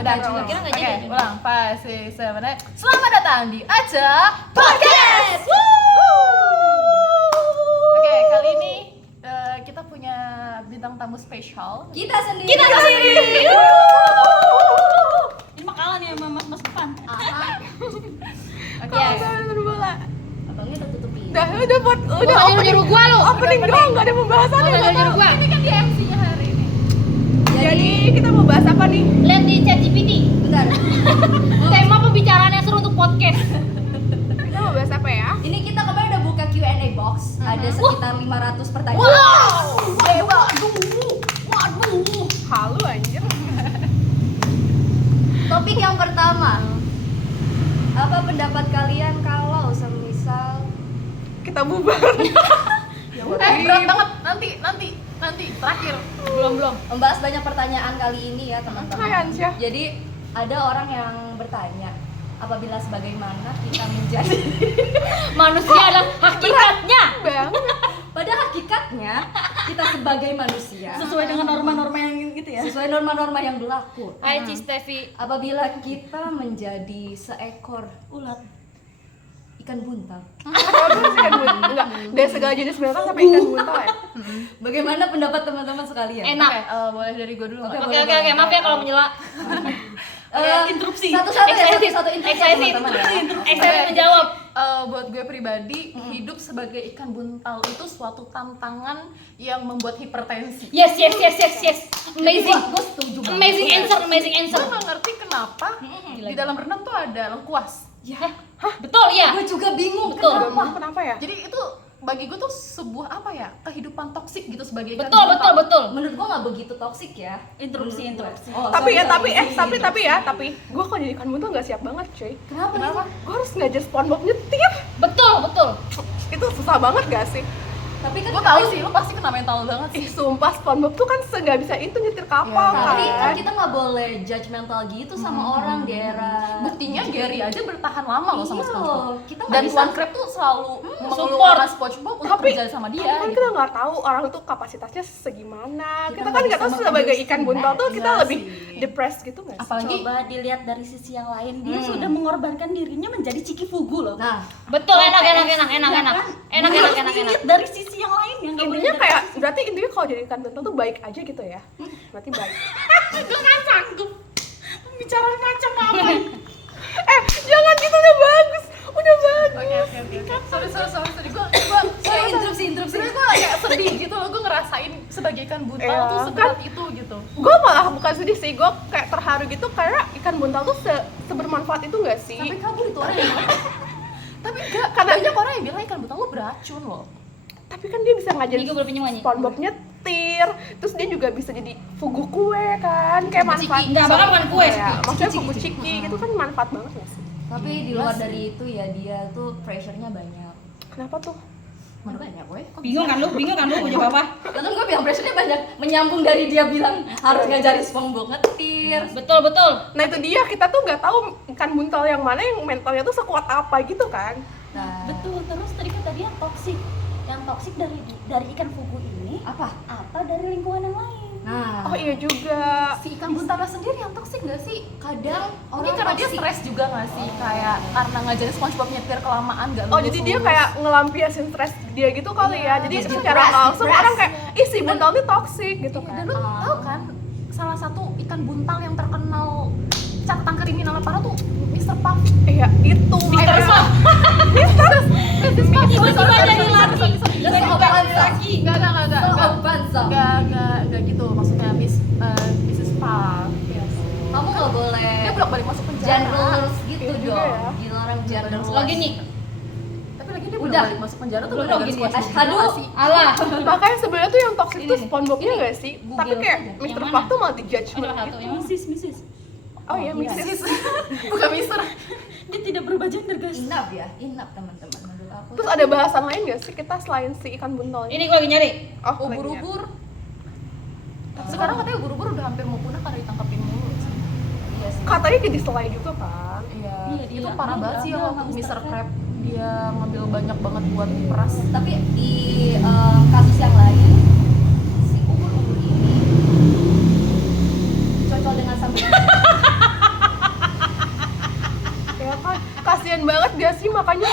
Udah, juga. kira nggak Oke, jadi. ulang. 5, 6, 7, 8. Selamat datang di Aja Podcast. Oke, kali ini kita punya bintang tamu spesial. Kita sendiri. Ini makalah nih sama mas depan. Oke. Bola. Abangnya udah tutupin. Udah buat Udah nyuruh gua lu. opening doang, enggak ada pembahasan. Udah nyuruh gua. Ini kan dia MC-nya hari ini. Jadi kita mau bahas apa nih? Lihat di ChatGPT. bentar. Tema pembicaraan yang seru untuk podcast. Kita mau bahas apa ya? Ini kita kemarin udah buka Q&A box. Ada sekitar 500 pertanyaan. Waduh. Halu anjir. Topik yang pertama. Apa pendapat kalian kalau semisal Kita bubar. Berat banget. Nanti terakhir. Belum. membahas banyak pertanyaan kali ini ya Hai, teman-teman. Ansya. Jadi ada orang yang bertanya, apabila sebagaimana kita menjadi Manusia adalah hakikatnya. Banget. pada hakikatnya kita sebagai manusia Sesuai dengan norma-norma yang gitu ya. sesuai norma-norma yang berlaku. Hai Cistevi. Apabila kita menjadi seekor Ulat. ikan buntal, Ikan buntal. Enggak, dari segala jenis binatang sampai ikan buntal ya. bagaimana pendapat teman-teman sekalian? Enak. Oke, boleh dari gue dulu. Oke, nggak? boleh. Maaf ya kalau menyela. Interupsi. Satu-satu ya, Excited. satu-satu interupsi ya, Excited. teman-teman ya. Excited menjawab. Buat gue pribadi, hidup sebagai ikan buntal itu suatu tantangan yang membuat hipertensi. Yes. Amazing. Gue setuju banget. Amazing answer. Gue nggak ngerti kenapa di dalam renang tuh ada lengkuas. Ya, Betul ya. gue juga bingung Betul. Kenapa ya? Jadi itu bagi gue tuh sebuah apa ya, kehidupan toksik gitu sebagai ikan Betul. buntal. Menurut gue nggak begitu toksik ya. Interupsi. Oh, Tapi sorry. gue kalau jadi ikan buntal nggak siap banget, cuy. Kenapa? Gue harus ngajar SpongeBob nyetir. Betul. Itu susah banget gak sih? Tapi kan Gue tahu sih, lu pasti kena mental banget sih. Sumpah SpongeBob tuh kan nggak bisa itu nyetir kapal Iya, Tapi kan kan. kita nggak boleh judgmental gitu sama orang di era. Buktinya Gary aja bertahan lama loh sama Iya, SpongeBob. kita nggak Dan bisa. Tuan Crab tuh selalu support. mengeluarkan SpongeBob untuk kerja sama dia. Kan gitu. kita nggak tahu orang tuh kapasitasnya segimana. Kita Kita, nggak kan nggak bisa tahu sebagai ikan mengunderstand buntal tuh that. kita Iya lebih sih. depressed gitu nggak sih? Apalagi Coba dilihat dari sisi yang lain, dia sudah mengorbankan dirinya menjadi Ciki Fugu loh. Nah, Betul. Enak. Dilihat dari sisi yang lain yang nggak boleh Intinya dari kayak sisi- berarti intinya kalau jadi ikan buntal tuh baik aja gitu ya. Berarti baik. Gue nggak sanggup pembicaraan macam apa. Jangan gitu, udah bagus. Udah bagus. Oke. Sorry. Gue interupsi. sebenernya gue kayak sedih gitu loh, gue ngerasain sebagai ikan buntal Iya, tuh seberat itu gitu. Gue malah bukan sedih sih, gue kayak terharu gitu karena ikan buntal tuh sebermanfaat itu nggak sih? Sampai kabur itu orang yang Tapi enggak, banyak orang yang bilang ikan buntal lu beracun loh. Tapi kan dia bisa ngajarin Ini gue boleh pinjam nggak, Nyi? SpongeBob nyetir, terus dia juga bisa jadi fugu kue kan, kayak manfaat. Enggak, bahkan bukan kue. Ya, maksudnya fugu ciki gitu kan manfaat banget nggak sih? Tapi di luar dari itu ya dia tuh pressure-nya banyak. Kenapa tuh? Mana banyak gue? Bingung kan lu mau jawab apa? Kan gue bilang pressure-nya banyak, menyambung dari dia bilang harus ngajarin SpongeBob ngetir. Betul. Nah itu dia, kita tuh nggak tahu ikan buntal yang mana yang mentalnya tuh sekuat apa gitu kan. Nah, Betul, terus tadi kata dia toksik. Yang toksik dari ikan fugu ini apa? atau dari lingkungan yang lain? Nah, Oh iya juga. Si ikan buntalnya sendiri yang toksik gak sih? kadang Mungkin orang karena dia toksik. stres juga gak sih? Kayak karena ngajarin SpongeBob nyetir kelamaan gak Oh jadi dia kayak ngelampiasin stres dia gitu kali ya. Jadi jadi secara depressed, langsung depressed. orang kayak, ih si buntal ini toksik gitu Dan kan. lu tau kan, salah satu ikan buntal yang terkenal catatan kriminalnya parah tuh Mr. Puff. Iya itu. Mr. Puff. Tiba-tiba jadi lagi. Dari obat lagi. Gak gitu maksudnya Mrs. Puff. Kamu nggak boleh Dia bolak-balik masuk penjara. genders gitu Iya juga dong. ya. Dilarang genders. Lagi nih. Tapi lagi dia Udah. bolak-balik masuk penjara tuh Belum gara-gara gini. SpongeBob Asyhadu. juga sih. Alah. Makanya sebenarnya tuh yang toksik tuh Ini. SpongeBobnya nggak sih? Google Tapi kayak aja. Mr. Yang Puff mana? tuh malah dijudge Ada satu gitu. yang mana? Misis. Oh iya, Mrs. Bukan Mister. Dia tidak berubah gender guys. Enough ya, enough teman-teman menurut aku. Terus ada bahasan lain nggak sih kita selain si ikan buntal ini? Ini gue lagi nyari. Oh, lagi ya. Ubur-ubur. Sekarang katanya ubur-ubur udah hampir mau punah karena ditangkapin mulu. Iya sih. Katanya jadi selai juga kan. Iya, Iya, itu dia- parah dia banget sih ngambil waktu sama Mr. Mr. Crab dia ngambil banyak banget buat peras. Tapi di kasus yang lain si ubur-ubur ini cocok dengan sambal kasihan banget gak sih makanya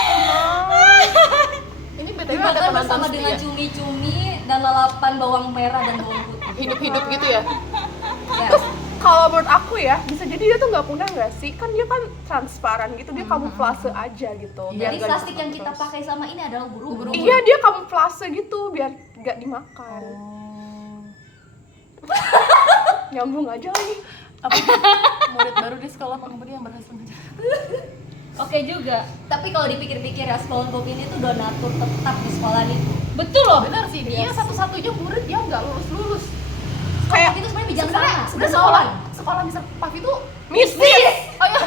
Ini BTW ada Dimakan penonton bersama dengan setia. cumi-cumi dan lalapan bawang merah dan bawang putih. Hidup-hidup gitu ya. Yes. kalau menurut aku ya bisa jadi dia tuh nggak punah nggak sih, kan dia kan transparan gitu, dia kamuflase aja gitu. biar Jadi nggak plastik yang kita dimakan pakai selama ini adalah ubur-ubur. terus. Iya, dia kamuflase gitu biar nggak dimakan. Nyambung aja lagi. Apa murid baru di sekolah pengemudi yang berhasil mengejar. Oke juga. Tapi kalau dipikir-pikir ya, SpongeBob ini tuh donatur tetap di sekolah itu. Betul loh. Benar sih, dia satu-satunya murid yang nggak lulus. Kayak itu sebenarnya bijaksana. Sebenarnya sekolah Mr. Puff itu Mistis. oh ya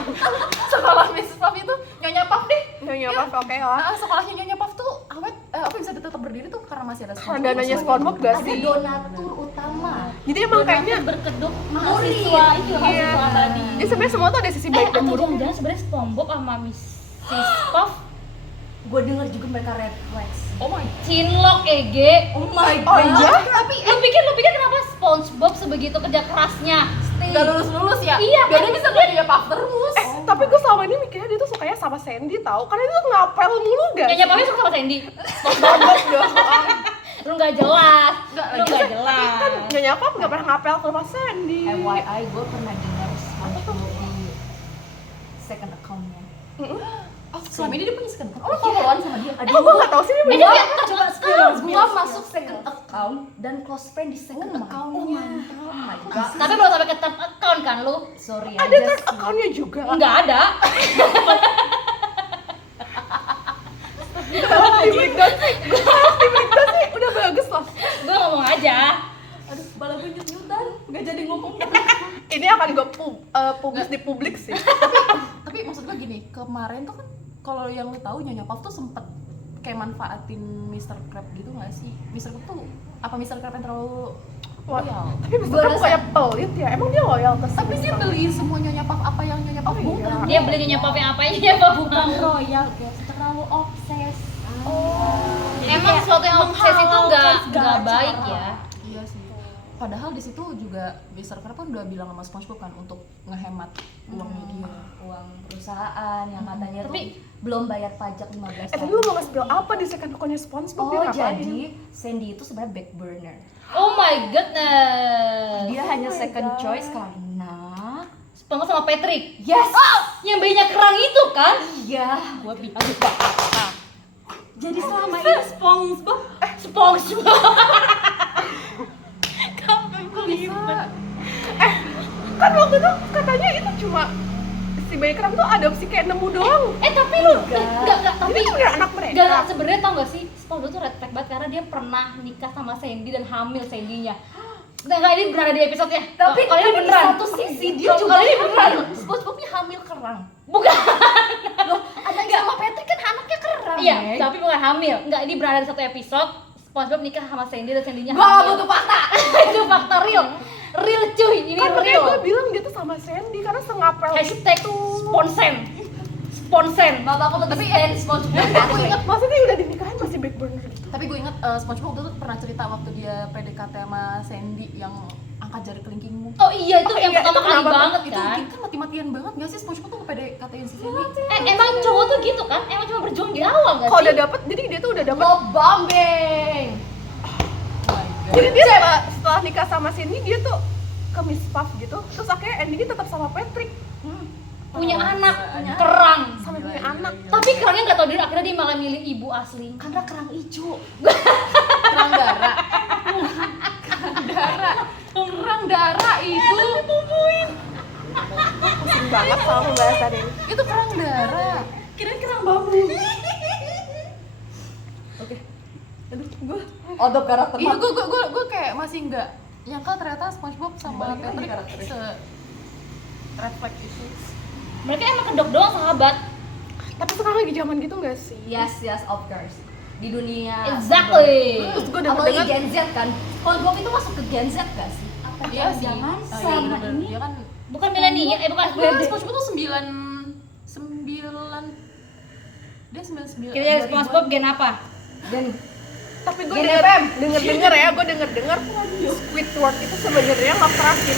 sekolah Mrs. Puff itu Nyonya Puff deh. Nyonya apa oke lah. Sekolahnya Nyonya Puff tuh awet apa bisa tetap berdiri tuh karena masih ada Karena dananya SpongeBob gak Ada sih? donatur utama. Jadi emang kayaknya berkedok Murid. mahasiswa itu Iya. mahasiswa tadi. dia sebenarnya semua tuh ada sisi baik dan Atau buruk. jangan-jangan sebenarnya SpongeBob sama Mrs. Puff Gue denger juga mereka red flags. oh my Cinlok Ege. Oh my Oh god. iya? Tapi lu pikir kenapa SpongeBob sebegitu kerja kerasnya? nggak lulus ya. Iya, biar dia bisa jadi Nyonya Puff terus. Tapi gue selama ini mikirnya dia tuh sukanya sama Sandy tau, karena dia tuh ngapel mulu gak Nyonya Puffnya suka sama Sandy. SpongeBob doang. Lu nggak jelas. Nggak, Lu nggak jelas. Kan Nyonya Puff gak pernah ngapel ke sama Sandy. FYI, gue pernah dengar SpongeBob di second account-nya. Oh, selama ini dia punya second account. Oh, lo follow-an sama dia. Oh gue gak tau sih dia bener. Coba spill. Gua masuk second account dan close friend di second account-nya. Oh my god. Tapi belum sampai ke third account kan lu? Sorry, Ada third account-nya juga. Enggak ada. Di breakdown sih. Di breakdown sih udah bagus loh. Gue ngomong aja. Aduh, kepala gue nyut-nyutan. Gak jadi ngomong. Ini akan gue publis di publik sih. Tapi maksud gue gini, kemarin tuh kan kalau yang lu tahu Nyonya Puff tuh sempet kayak manfaatin Mr. Krab gitu nggak sih? Mr. Krab tuh apa Mr. Krab yang terlalu Wah, loyal? tapi misalnya bukannya pelit ya, emang dia loyal ke Tapi dia beli semua Nyonya Puff apa yang Nyonya Puff Oh, iya. bukan. Dia beli Nyonya Puff yang apa ya Pak? Bukan royal guys, terlalu obses. Emang sesuatu yang obses itu nggak baik ya. Iya sih. Padahal di situ juga Mr. Krab kan udah bilang sama SpongeBob kan untuk ngehemat uangnya dia. Uang perusahaan yang katanya Tapi- tuh belum bayar pajak 15 tadi tahun. lu mau nge-spill apa di second account-nya SpongeBob? Oh, Dia ngapain? jadi Sandy itu sebenarnya back burner. Oh my goodness. Dia hanya second choice karena SpongeBob sama Patrick. yes. Yang bayinya kerang itu kan? Iya. Gua bilang apa? Jadi selama ini SpongeBob SpongeBob. Kok bisa? Kan waktu itu katanya itu cuma si bayi kerang tuh adopsi kayak nemu doang. Tapi lu enggak tapi Ini tuh bener anak mereka. enggak sebenarnya tau gak sih SpongeBob tuh red flag banget karena dia pernah nikah sama Sandy dan hamil Sandy-nya. Enggak ini benar ada di episode-nya. Tapi kalau ini di beneran. satu sisi dia juga Kalau ini beneran. SpongeBobnya hamil kerang. Bukan. Loh, anak sama Patrick kan anaknya kerang. Iya, Meg. tapi bukan hamil. Enggak, ini benar ada di satu episode SpongeBob nikah sama Sandy dan Sandy-nya Gua hamil. butuh fakta. Itu fakta real. Real cuy, ini Kan makanya real. gue bilang dia tuh sama Sandy karena sengapel Hashtag sponsen. Sponsen. Bapakku lebih stand SpongeBob. Aku ingat, maksudnya udah dinikahin masih back burner gitu. tapi gue ingat SpongeBob waktu itu pernah cerita waktu dia PDKT sama Sandy yang angkat jari kelingkingmu. Oh iya itu yang iya, pertama itu kali kenapa? banget Itu kan. kan mati-matian banget gak sih SpongeBob tuh PDKT-in si Sandy? Emang cowok tuh gitu kan? Emang cuma berjuang di awal gak Kalau sih? udah dapet, jadi dia tuh udah dapet. Love bombing. Jadi dia setelah nikah sama Sandy dia tuh ke Miss Puff gitu. Terus akhirnya endingnya tetap sama Patrick. Punya anak, kerang. Sampai punya anak. Tapi kerangnya nggak tahu diri, akhirnya dia malah milih ibu asli. Karena kerang hijau. Kerang darah. Kerang darah itu. Pusing banget sama pembahasan ini. Itu kerang darah. kirain kerang bambu. Odop karakter. Iya, gue kayak masih nggak nyangka ternyata SpongeBob sama Patrick se red flag itu. Mereka emang kedok doang sahabat. Tapi sekarang lagi zaman gitu gak sih? Yes, of course. Di dunia Exactly. Terus gue apalagi denger Gen Z kan. SpongeBob itu masuk ke Gen Z gak sih? Apa Iya sih. jangan Oh, iya, selama bener-bener. ini Dia kan Bukan milenial, bukan. SpongeBob tuh 9 dia 99. Kira-kira SpongeBob gen apa? Dan tapi gue Gen denger FM. ya, gue denger Squidward itu sebenarnya ngaperakin.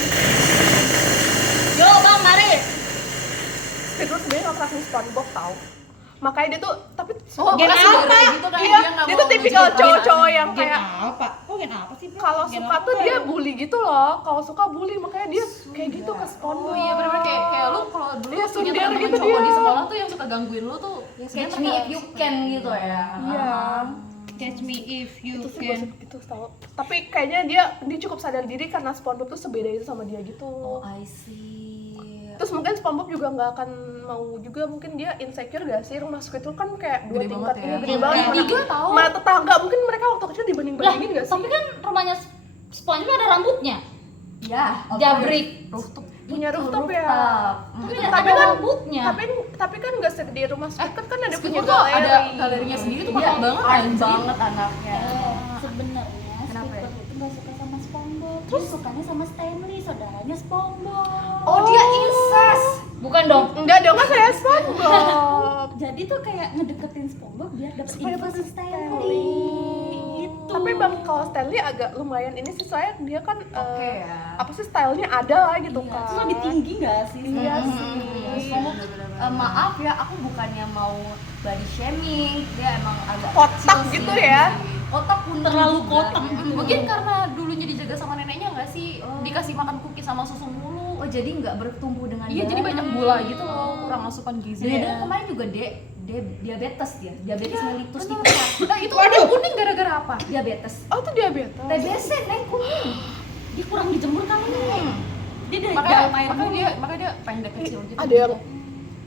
Yo bang, mari. Squidward sebenarnya ngaperakin SpongeBob tau. makanya dia tuh tapi Oh, Gen makasih apa? gara-gara gitu kan iya nggak dia mau tuh tipikal ngejauhin cowok-cowok yang Gen kayak apa? Oh gen apa sih? Bro? kalau Gen suka apa tuh ya? dia bully gitu loh, kalau suka bully makanya dia kayak gitu ke SpongeBob. Oh iya benar kayak lu kalau dulu Iya, punya sundel teman gitu cowok dia. di sekolah tuh yang suka gangguin lu tuh Catch me if you can gitu ya. Iya. Catch me if you Itu sih can. gosip gitu tau. Tapi kayaknya dia cukup sadar diri karena SpongeBob tuh sebeda itu sama dia gitu. Oh, I see. Terus mungkin SpongeBob juga nggak akan mau juga, mungkin dia insecure gak sih, rumah Squidward itu kan kayak 2 Gede tingkat banget ya. gede banget. Iya, tiga tahu. Mana tetangga mungkin mereka waktu kecil Lah, dibanding-bandingin gak sih? tapi kan rumahnya SpongeBob ada rambutnya. Ya, Jabrik. rooftop. Punya rooftop ya. Tapi Tapi ada kan- rambutnya. Tapi kan nggak segede rumah Squidward kan ada punya Squidward tuh galeri. ada galerinya sendiri tuh mahal banget art anjir. banget anaknya. Sebenarnya Kenapa ya? Squidward itu nggak suka sama SpongeBob, terus sukanya sama Stanley, saudaranya SpongeBob. Oh, dia incest. Bukan dong. Enggak dong, kan saya SpongeBob. Jadi tuh kayak ngedeketin SpongeBob biar dapet Supaya info dapet si Stanley. Gitu. Tapi bang kalau Stanley agak lumayan ini sih, soalnya dia kan Oke ya. apa sih stylenya ada lah gitu Iya, kan. terus lebih tinggi nggak sih? Iya Hmm, sih. SpongeBob, maaf ya, aku bukannya mau body shaming, dia emang agak Kotak kecil gitu sih. ya. Kotak pun Terlalu juga. kotak. Mungkin karena dulunya dijaga sama neneknya nggak sih, Oh. dikasih makan cookies sama susu mulu. Oh, jadi nggak bertumbuh dengan Iya, jadi baik. banyak gula gitu loh, kurang asupan gizi. Dan dia kemarin juga diabetes diabetes mellitus gitu. Nah, itu dia kuning gara-gara apa? Diabetes. Oh itu diabetes. TBC neng kuning. Dia kurang dijemur kali ya. Dia dari Makanya, dalam air makanya dia pendek kecil gitu. Ada yang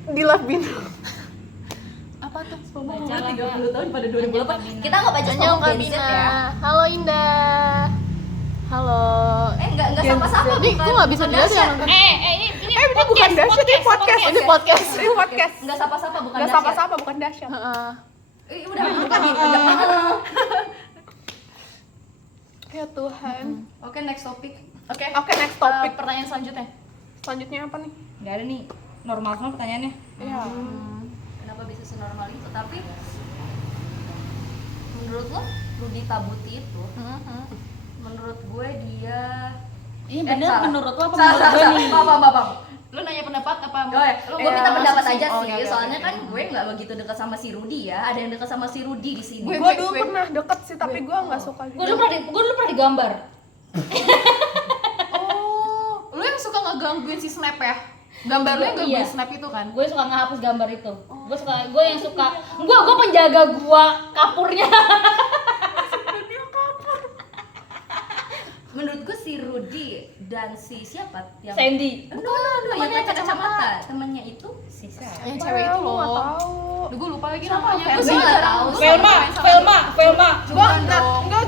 di Love Bin. apa tuh? Baca lah, 30 tahun pada 2008. Bina. Kita nggak baca SpongeBob Gen Z ya. Halo Indah. Halo. Nggak Gen sama-sama Z. Nih, bukan. kok nggak bisa bukan dilihat dahsyat. ya nonton? Ini Ini bukan dahsyat, ini podcast. Ini podcast. Ini podcast. Nggak sapa-sapa bukan Nggak dahsyat. sapa-sapa, bukan dahsyat. Udah bukan nih. Ya Tuhan. Oke, next topic. Oke. Oke, next topic. Pertanyaan selanjutnya. Selanjutnya apa nih? Nggak ada nih. Normal semua pertanyaannya. Iya. Kenapa bisa senormal itu? Tapi menurut lo Rudy Tabuti itu, menurut gue dia Iya bener, salah. menurut lo apa Salah, menurut gue nih? Apa. Lu nanya pendapat apa? Gue Iya, minta pendapat masuk aja sih. Oh, sih, oke, soalnya oke, kan oke. gue nggak begitu dekat sama si Rudy ya. Ada yang dekat sama si Rudy di sini. Gue dulu pernah deket sih, tapi gue nggak suka Gue dulu pernah digambar. Oh, lu yang suka ngegangguin si Snap ya? Gambar lu yang gangguin Iya. Snap itu kan? Gue suka ngehapus gambar itu. Gue yang suka. Gue penjaga gua kapurnya. Menurut gue si Rudy dan si siapa yang Sandy. yang pakai kacamata temennya itu Sisa. Yang cewek itu Gue nggak loh. tahu. Duh, gue lupa lagi Siapa? namanya. Gue Gue nggak jarang- tahu. gue jarang main sama Velma.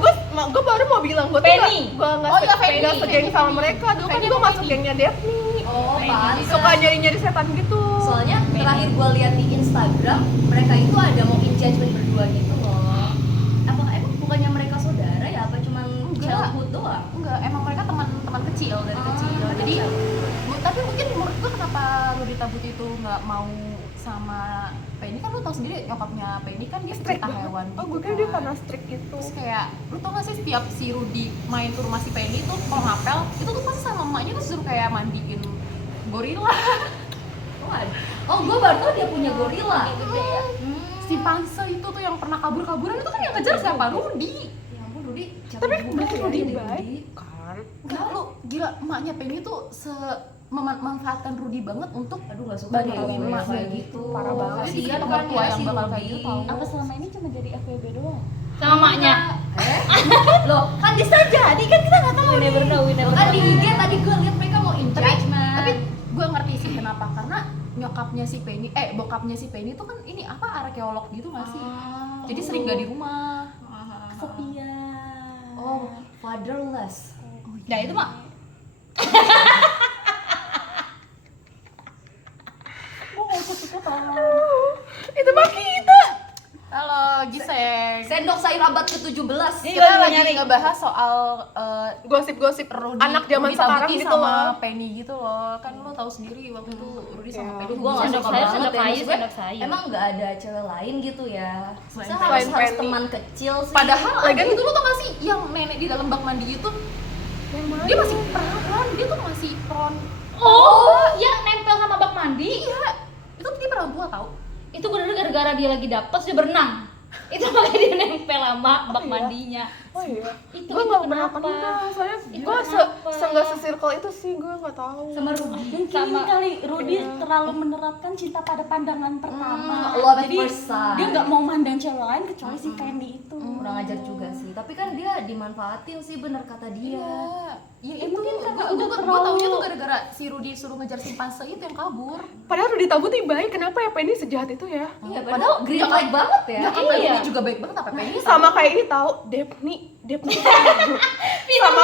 Gue gue baru mau bilang gue tuh Penny. gue nggak Oh, iya, Penny. nggak segeng sama mereka. Dulu kan gue masuk gengnya Daphne. Oh, pantes. Suka nyari setan gitu. Soalnya terakhir gue lihat di Instagram mereka itu ada mau engagement berdua gitu loh. Apa emang bukannya mereka saudara ya? Apa cuman Enggak. childhood doang? Enggak, emang mereka teman kecil dari kecil. Jadi tapi mungkin menurut gue kenapa Rudy Tabuti itu nggak mau sama Penny, kan lu tau sendiri nyokapnya Penny kan dia Strict pecinta banget. hewan Oh, gitu gue kira dia kan. karena strict gitu. Terus kayak lu tau gak sih setiap si Rudy main ke rumah si Penny tuh kalau ngapel itu tuh pasti sama emaknya tuh suruh kayak mandiin gorila. Oh, gue baru tau dia punya gorila. Si Panse itu tuh yang pernah kabur-kaburan itu kan yang ngejar siapa? Rudy. Ya ampun, Rudy. Tapi berarti Rudy Rudy baik kan? Enggak, lu gila, emaknya Penny tuh memanfaatkan Rudy banget untuk Aduh, nggak suka bantuin deh emak kayak gitu. gitu. Parah banget. Jadi Kasihan teman kan tua ya yang si bakal kayak Rudy. gitu tau. Apa selama ini cuma jadi FWB doang? Sama maknya. Loh, kan bisa jadi kan kita nggak tahu. We never know. Kan di IG tadi gue lihat mereka mau engagement. Tapi gue ngerti sih kenapa, karena nyokapnya si Penny, bokapnya si Penny tuh kan ini apa, arkeolog gitu gak sih? Jadi sering gak di rumah. Kesepian. Oh, fatherless. Nah itu mak. Gue mau ikut-ikutan. Itu mah kita. Halo Giseng. Sendok sayur abad ke-17. Ini Kita lagi lagi nyari. ngebahas soal Gosip-gosip Rudy, anak zaman Rudy sekarang Tabuti gitu sama loh. Penny gitu loh. Kan lo tahu sendiri waktu itu Rudy sama Iya. Penny. Gue gak Sendok suka sayur, banget sendok ya, kayu, maksud gue, sendok sayur. emang gak ada cewek lain gitu ya. Masa Selain harus Penny. teman kecil sih. Padahal Lagian- lagian itu lo tau gak sih yang nenek di dalam bak mandi itu Yang mana? dia masih peran, dia tuh masih peran. Oh, yang nempel sama bak mandi. Iya, itu dia perempuan tau. Itu gue denger gara-gara dia lagi dapet dia berenang. Itu makanya dia nempel sama bak iya? mandinya. Oh iya. Itu Gue nggak pernah kenapa? kenal, soalnya Itu gue kenapa? se-nggak se-circle itu sih, gue nggak tahu. Sama Rudy. Mungkin Sama- kali Rudy Iya. terlalu menerapkan cinta pada pandangan pertama. love at Jadi first sight. dia nggak mau mandang cewek lain kecuali si Fendi itu. Kurang ajar juga sih, tapi kan dia dimanfaatin sih, bener kata dia. Iya, Ya, itu mungkin karena gue udah taunya tuh terlalu- gara-gara si Rudy suruh ngejar simpanse itu yang kabur. Padahal Rudy Tabu tuh baik, kenapa ya Penny sejahat itu ya? Iya, padahal green light banget ya. Nyokap Iya. Rudy juga baik banget apa pengen Sama kayak ini tahu, Daphne sama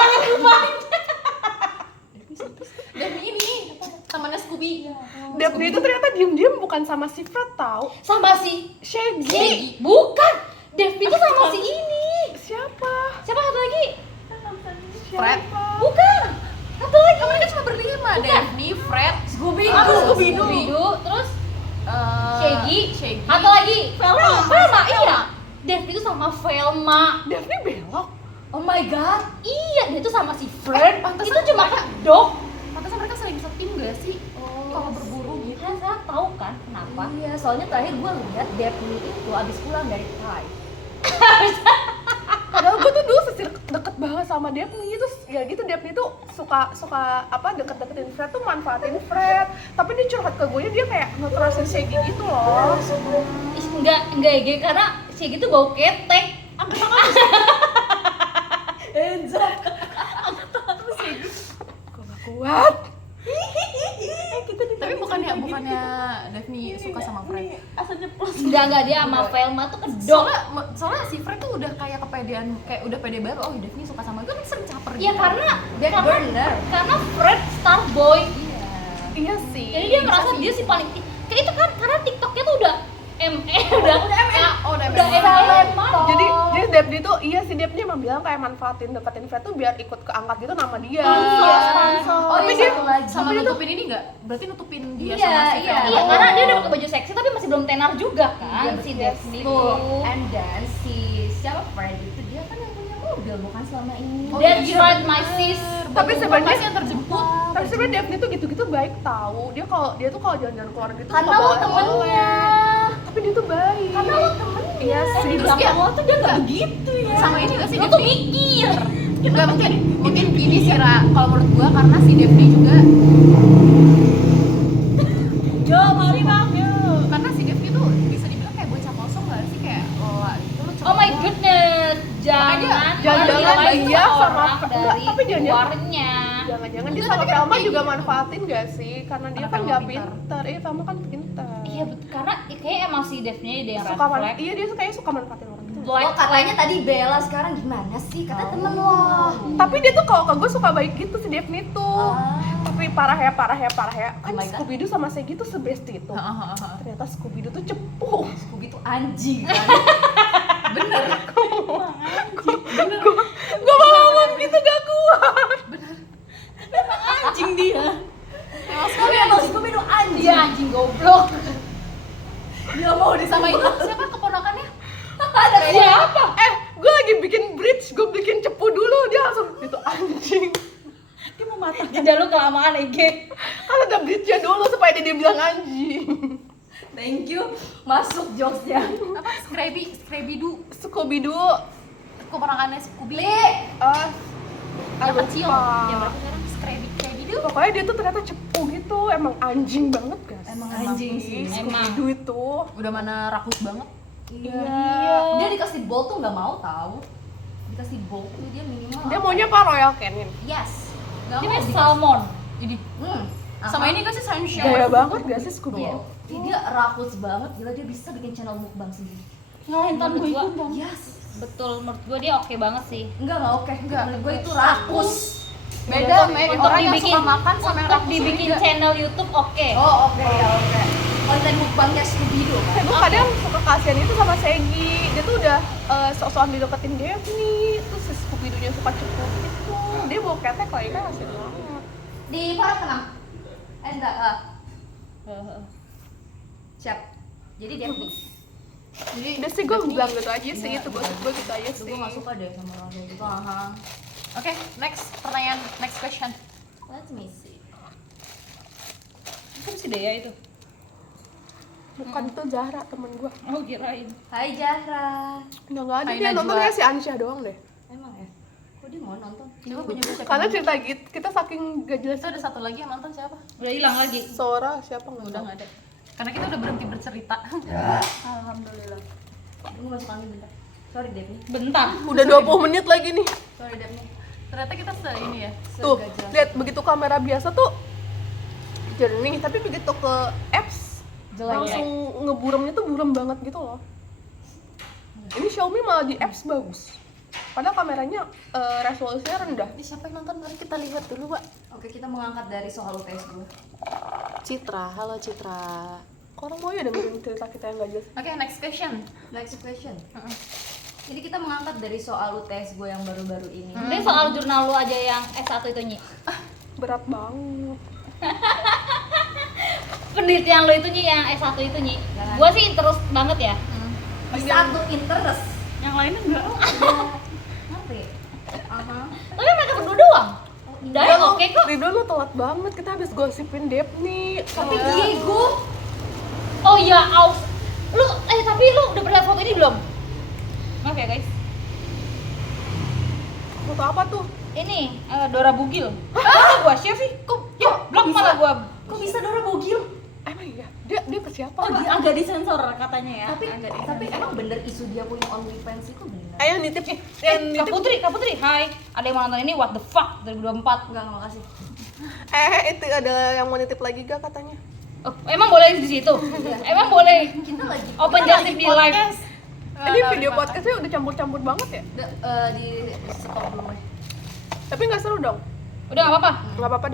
dan ini apa, temannya Scooby. Daphne itu ternyata diem-diem bukan sama si Fred tahu, Sama si Shaggy. bukan. Dev itu sama si ini. Siapa? Siapa satu lagi? Fred. Bukan. Satu lagi. Kan mereka cuma berlima, Daphne, Fred, Scooby-Doo, terus Shaggy, Shaggy. satu lagi Velma, iya. Dev itu sama Velma. Daphne belok. Oh my god. Iya, dia tuh sama si Fred. pantesan Itu cuma mereka- kedok. Pantesan mereka sering setim gak sih? Kalau berburu gitu. Kan saya tahu kan kenapa? Iya, soalnya terakhir gue lihat Daphne itu abis pulang dari Thai. Padahal gue tuh dulu deket banget sama Daphne, terus ya gitu Daphne tuh suka apa deket-deketin Fred tuh manfaatin Fred, tapi dia curhat ke gue dia kayak ngekerasin Shaggy gitu loh. Ih, enggak ya, karena Shaggy tuh bau ketek. Gue gak kuat. Tapi bukannya Daphne suka sama Fred. Asal nyeplos. Enggak dia sama Velma tuh kedok. Soalnya si Fred tuh udah kayak kepedean, kayak udah pede banget. Oh, Daphne suka sama gue, kan sering caper Iya gitu. karena Fred star boy. Iya. Iya sih. Jadi dia merasa dia sih paling kayak itu kan karena TikToknya tuh udah udah Jadi Daphne tuh iya sih Daphne emang bilang kayak manfaatin deketin Fred tuh biar ikut keangkat gitu nama dia. Iya. Oh, Tapi iya, dia satu lagi. Sama dia tuh nutupin ini enggak? Berarti nutupin dia Iya, sama si iya. Fred. Iya, karena dia udah pakai baju seksi tapi masih belum tenar juga kan Iya, si betul. Daphne Tuh, tuh. and then si siapa Fred itu dia kan yang punya mobil bukan selama ini. Oh, That's iya, right, bener. my sis. Tapi sebenarnya yang terjemput. tapi sebenarnya Daphne tuh gitu-gitu baik tahu. Dia tuh kalau jalan-jalan keluar gitu Karena suka lo bawa temennya. oleh-oleh. Tapi dia tuh baik. Karena lo temennya. Iya Di sih. belakang lo tuh dia nggak begitu ya. Sama ini gak sih? Lu tuh mikir. Enggak mungkin gini sih Ra, kalau menurut gua karena si Daphne juga Yo, mari bang, yo. karena si Daphne tuh bisa dibilang kayak bocah kosong gak sih, kayak lola gitu lo Oh my goodness. Jangan jangan menilai dia sama seorang enggak, dari tapi jangan- luarnya. Jangan-jangan dia Enggak, sama tapi kan Velma kayak juga gitu. manfaatin gak sih? Karena dia Karena kan Velma gak pintar. pintar. Velma kan pintar. Iya betul karena kayak emang si Daphne dia yang Suka refleks. iya dia kayaknya suka manfaatin orang gitu. Lo katanya tadi Bella, sekarang gimana sih? Kata temen lo. Tapi dia tuh kalau ke gue suka baik gitu si Daphne tuh. Ah. Tapi parah ya. Kan Oh my God. Scooby-Doo sama Shaggy tuh sebesti itu. Ternyata Scooby-Doo tuh cepu. Scooby tuh anjing kan. Gue mau ngomong gitu gak kuat. Anjing dia. Scooby tuh anjing. Dia anjing goblok. Dia mau sama itu disamain. siapa keponakannya? Ada siapa? Gue lagi bikin bridge, gue bikin cepu dulu. Dia langsung itu anjing. Dia mau matang. Jeda lu kelamaan Ege. Kan ada bridge-nya dulu supaya dia bilang anjing. Thank you. Masuk jokesnya. Apa? Scraby-Doo, Scooby-Doo. keponakannya Scooby. Yang kecil. lupa. Yang berapa sekarang? Scraby-Doo. Pokoknya dia tuh ternyata cepu gitu, emang anjing banget guys. Emang anjing sih. Scooby-Doo itu. Udah mana rakus banget. Iya. Dia dikasih bolt tuh nggak mau tahu. Dikasih bolt tuh dia minimal. Dia maunya apa Royal Canin? Yes. Nggak Dia mau main dikasih. salmon. Jadi Aha. sama ini kan sih Sunshine. Gaya banget gak sih Iya. Scooby-Doo? Dia rakus banget, gila dia bisa bikin channel mukbang sendiri. Ngalahin tan gue Menurut ikut gua- dong. Yes. Betul, menurut gue dia oke banget sih. Enggak oke. Enggak. Menurut gue itu rakus. Beda sama Untuk orang yang dibikin- suka makan sama yang Untuk rakus dibikin beda. channel YouTube oke. Oh oke ya oke. Konten mukbangnya Scooby-Doo kan. Gue kadang suka kasihan itu sama Shaggy. Dia tuh udah sok-sokan dideketin Daphne. Terus si Scooby-Doo-nya suka cepu gitu. Dia bawa ketek lagi kan kasihan banget. Di Forest tenang. Enggak. Siap. Jadi dia nih. Jadi Udah sih gue bilang gitu aja sih, itu gue gitu aja Itu sih. gue nggak suka deh sama orang kayak gitu. Aha. Oke, next pertanyaan, next question. Let me see. Kan si Dea itu. Bukan itu Zahra temen gue. Oh kirain. Hai Zahra. Nggak ada Hai, dia nonton Najwa. ya si Ansya doang deh. Emang ya? Kok dia mau nonton? Coba gue juga cek. Karena cerita kita saking gak jelas. Itu ada satu lagi yang nonton siapa? Udah hilang lagi. Sora siapa nggak Udah tahu. nggak ada. Karena kita udah berhenti bercerita. Alhamdulillah. Gue masuk angin bentar. Sorry Dep nih. Bentar. Udah 20 menit lagi nih. Sorry Dep nih. Ternyata kita ini ya. Tuh, Segajah. lihat begitu kamera biasa tuh jernih, tapi begitu ke apps Jelek. langsung ngeburemnya tuh burem banget gitu loh. Ini Xiaomi malah di apps bagus. Padahal kameranya resolusinya rendah. Ini siapa yang nonton? Mari kita lihat dulu, Pak. Oke, kita mengangkat dari soal UTS dulu. Citra, halo Citra. Orang mau ya dengerin cerita kita yang gak jelas. Oke, next question. Next question. Jadi kita mengangkat dari soal UTS gue yang baru-baru ini. Ini soal jurnal lu aja yang S1 itu Nyi. Berat banget. Penelitian lu itu Nyi yang S1 itu Nyi. Jangan. Gua sih terus banget ya. Satu interest. Yang lainnya enggak. Ngerti? Aha. Tapi mereka berdua doang. Dari lo- oke kok. Ridho lo telat banget, kita habis gosipin Dep nih. Tapi Diego. Oh iya, Aus. Lu tapi lu udah pernah foto ini belum? Maaf ya guys. Foto apa tuh? Ini Dora Bugil. Hah? Gua share sih. Kok ya, blok bisa? malah gua. Kok bisa Dora Bogil? Emang iya? Dia ke siapa? Oh, dia agak disensor katanya ya. Tapi emang bener isu dia punya OnlyFans itu bener? Ayo nitip nih. Kak Putri, hai. Ada yang mau nonton ini What the fuck 2024. Enggak, makasih. Itu ada yang mau nitip lagi gak katanya? Oh, emang boleh di situ? Emang boleh Kita lagi open justice di live. Ini video podcastnya udah campur-campur banget ya? di stop dulu. Tapi nggak seru dong? Udah enggak apa-apa. Nggak apa-apa